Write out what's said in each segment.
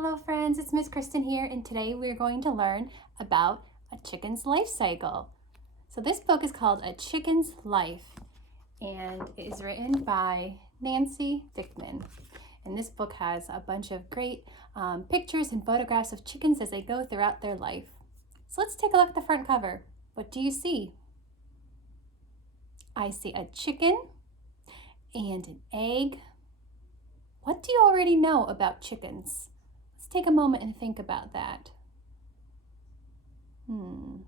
Hello friends, it's Miss Kristen here, and today we're going to learn about a chicken's life cycle. So this book is called A Chicken's Life, and it is written by Nancy Dickman. And this book has a bunch of great pictures and photographs of chickens as they go throughout their life. So let's take a look at the front cover. What do you see? I see a chicken and an egg. What do you already know about chickens? Let's take a moment and think about that. Well,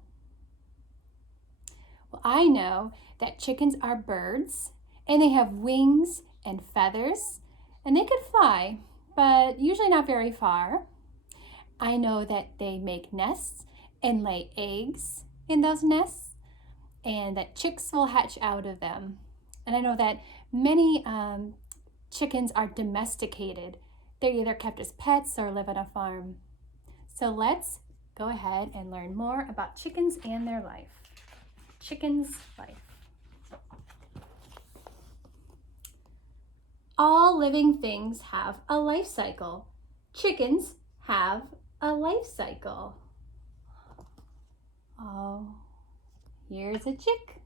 I know that chickens are birds, and they have wings and feathers, and they could fly, but usually not very far. I know that they make nests and lay eggs in those nests, and that chicks will hatch out of them. And I know that many chickens are domesticated. They're either kept as pets or live on a farm. So let's go ahead and learn more about chickens and their life. Chicken's life. All living things have a life cycle. Chickens have a life cycle. Oh, here's a chick.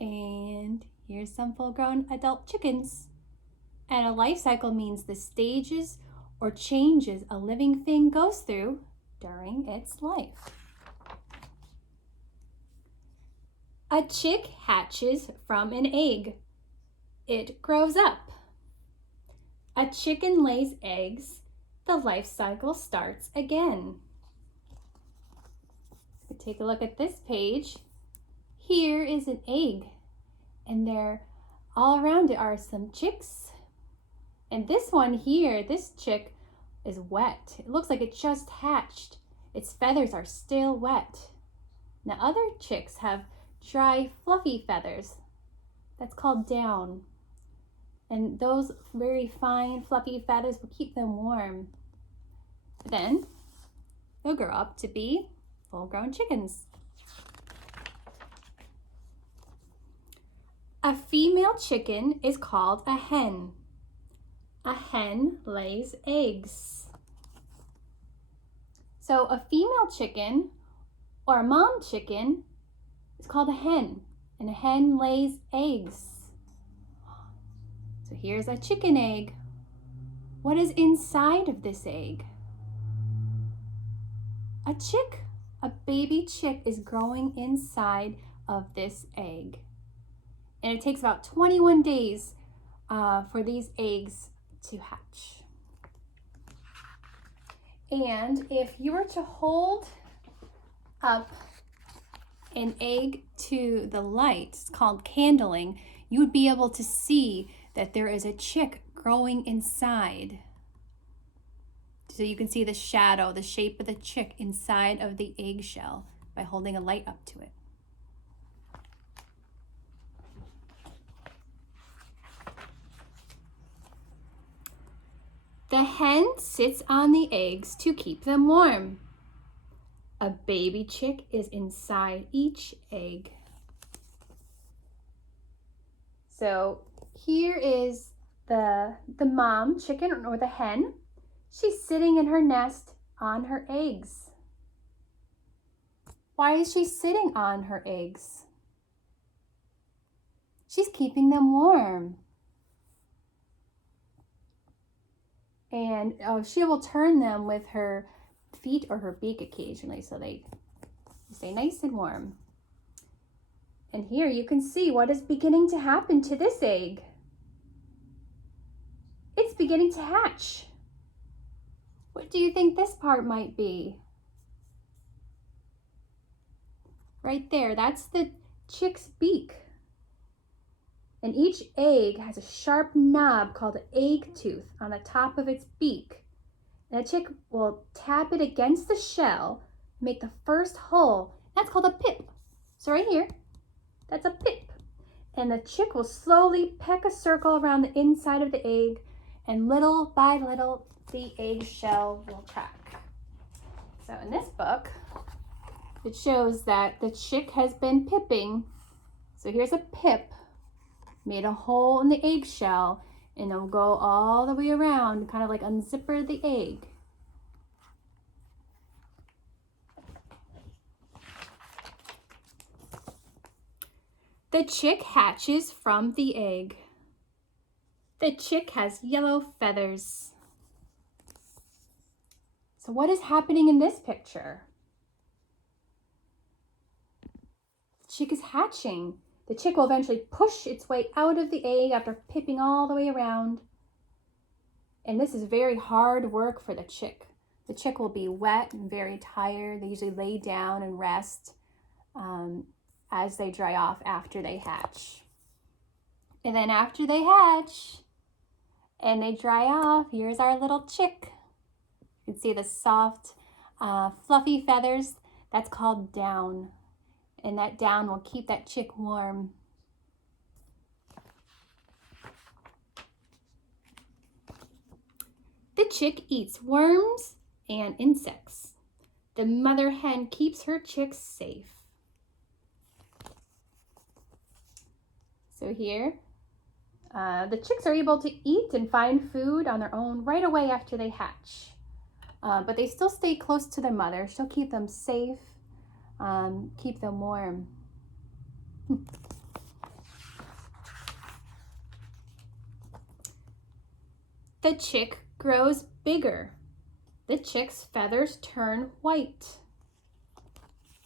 And here's some full-grown adult chickens. And a life cycle means the stages or changes a living thing goes through during its life. A chick hatches from an egg. It grows up. A chicken lays eggs. The life cycle starts again. Take a look at this page. Here is an egg, and there all around it are some chicks. And this one here, this chick is wet. It looks like it just hatched. Its feathers are still wet. Now other chicks have dry, fluffy feathers. That's called down. And those very fine, fluffy feathers will keep them warm. Then they'll grow up to be full-grown chickens. A female chicken is called a hen. A hen lays eggs. So a female chicken or a mom chicken is called a hen, and a hen lays eggs. So here's a chicken egg. What is inside of this egg? A chick. A baby chick is growing inside of this egg. And it takes about 21 days for these eggs to hatch. And if you were to hold up an egg to the light, it's called candling, you would be able to see that there is a chick growing inside. So you can see the shadow, the shape of the chick inside of the eggshell by holding a light up to it. The hen sits on the eggs to keep them warm. A baby chick is inside each egg. So here is the mom chicken or the hen. She's sitting in her nest on her eggs. Why is she sitting on her eggs? She's keeping them warm. And she will turn them with her feet or her beak occasionally so they stay nice and warm. And here you can see what is beginning to happen to this egg. It's beginning to hatch. What do you think this part might be? Right there, that's the chick's beak. And each egg has a sharp knob called an egg tooth on the top of its beak. And a chick will tap it against the shell, make the first hole. That's called a pip. So right here, that's a pip. And the chick will slowly peck a circle around the inside of the egg, and little by little, the eggshell will crack. So in this book, it shows that the chick has been pipping. So here's a pip, made a hole in the eggshell, And it'll go all the way around, kind of like unzipper the egg. The chick hatches from the egg. The chick has yellow feathers. So what is happening in this picture? The chick is hatching. The chick will eventually push its way out of the egg after pipping all the way around. And this is very hard work for the chick. The chick will be wet and very tired. They usually lay down and rest as they dry off after they hatch. And then after they hatch and they dry off, here's our little chick. You can see the soft, fluffy feathers. That's called down. And that down will keep that chick warm. The chick eats worms and insects. The mother hen keeps her chicks safe. So here, the chicks are able to eat and find food on their own right away after they hatch. But they still stay close to their mother. She'll keep them safe, keep them warm. The chick grows bigger. The chick's feathers turn white.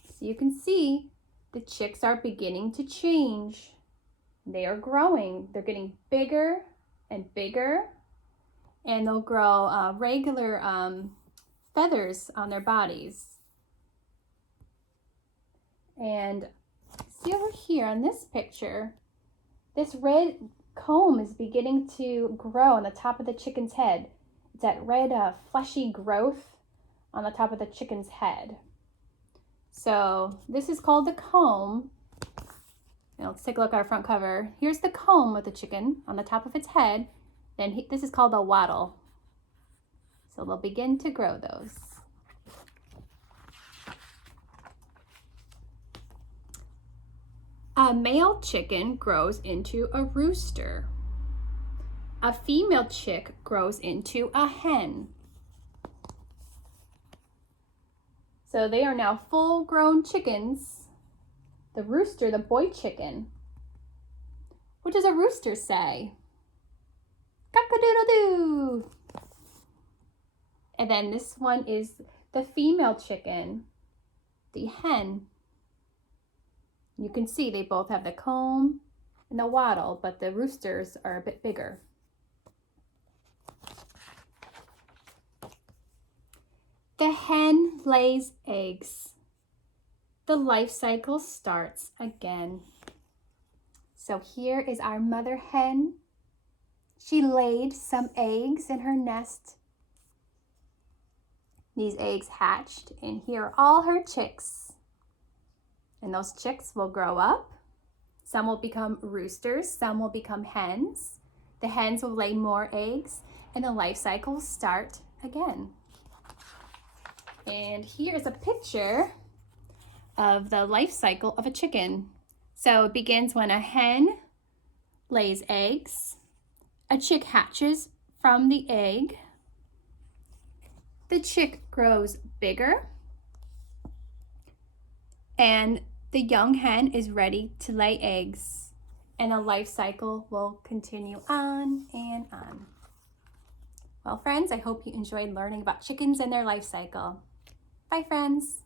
So you can see the chicks are beginning to change. They are growing. They're getting bigger and bigger, and they'll grow regular feathers on their bodies. And see over here on this picture, this red comb is beginning to grow on the top of the chicken's head. It's that red fleshy growth on the top of the chicken's head. So this is called the comb. Now let's take a look at our front cover. Here's the comb of the chicken on the top of its head. Then this is called a wattle. So they'll begin to grow those. A male chicken grows into a rooster. A female chick grows into a hen. So they are now full-grown chickens. The rooster, the boy chicken. What does a rooster say? Cock-a-doodle-doo. And then this one is the female chicken, the hen. You can see they both have the comb and the wattle, but the roosters are a bit bigger. The hen lays eggs. The life cycle starts again. So here is our mother hen. She laid some eggs in her nest. These eggs hatched, and here are all her chicks. And those chicks will grow up. Some will become roosters, some will become hens. The hens will lay more eggs, and the life cycle will start again. And here's a picture of the life cycle of a chicken. So it begins when a hen lays eggs, a chick hatches from the egg, the chick grows bigger, and the young hen is ready to lay eggs, and a life cycle will continue on and on. Well, friends, I hope you enjoyed learning about chickens and their life cycle. Bye, friends.